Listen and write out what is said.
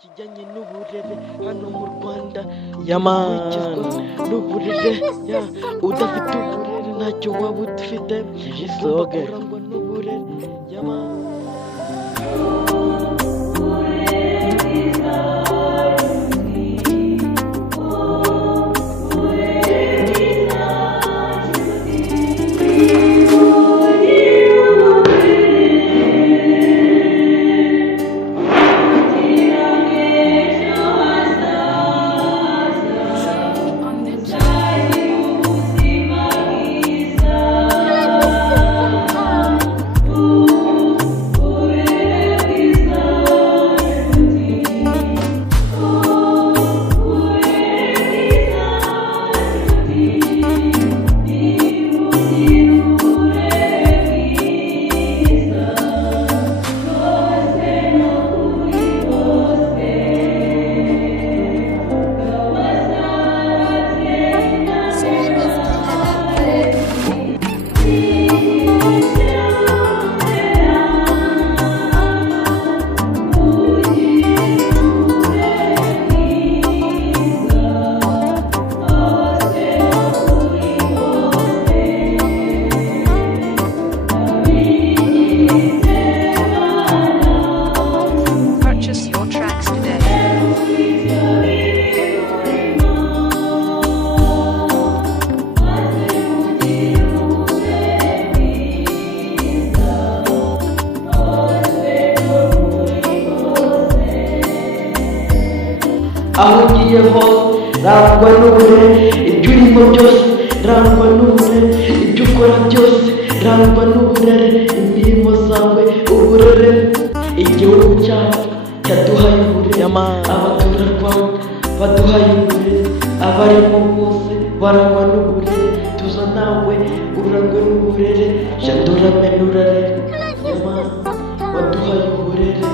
kijyanye n'uburere hano mu Rwanda yakurikizwa n'uburere udafite uburere ntacyo waba ufite urangwa n'uburere aho ugiye hose rangwa n'uburere ibyo urimo byose rangwa n'uburere ibyo ukora byose rangwa n'uburere imirimo zawe uburere igihugu cyacu cyaduhaye uburere abaturarwanda baduhaye uburere abarimo bose barangwa n'uburere tuza nawe urangwa n'uburere jadurame n'urare waduhaye uburere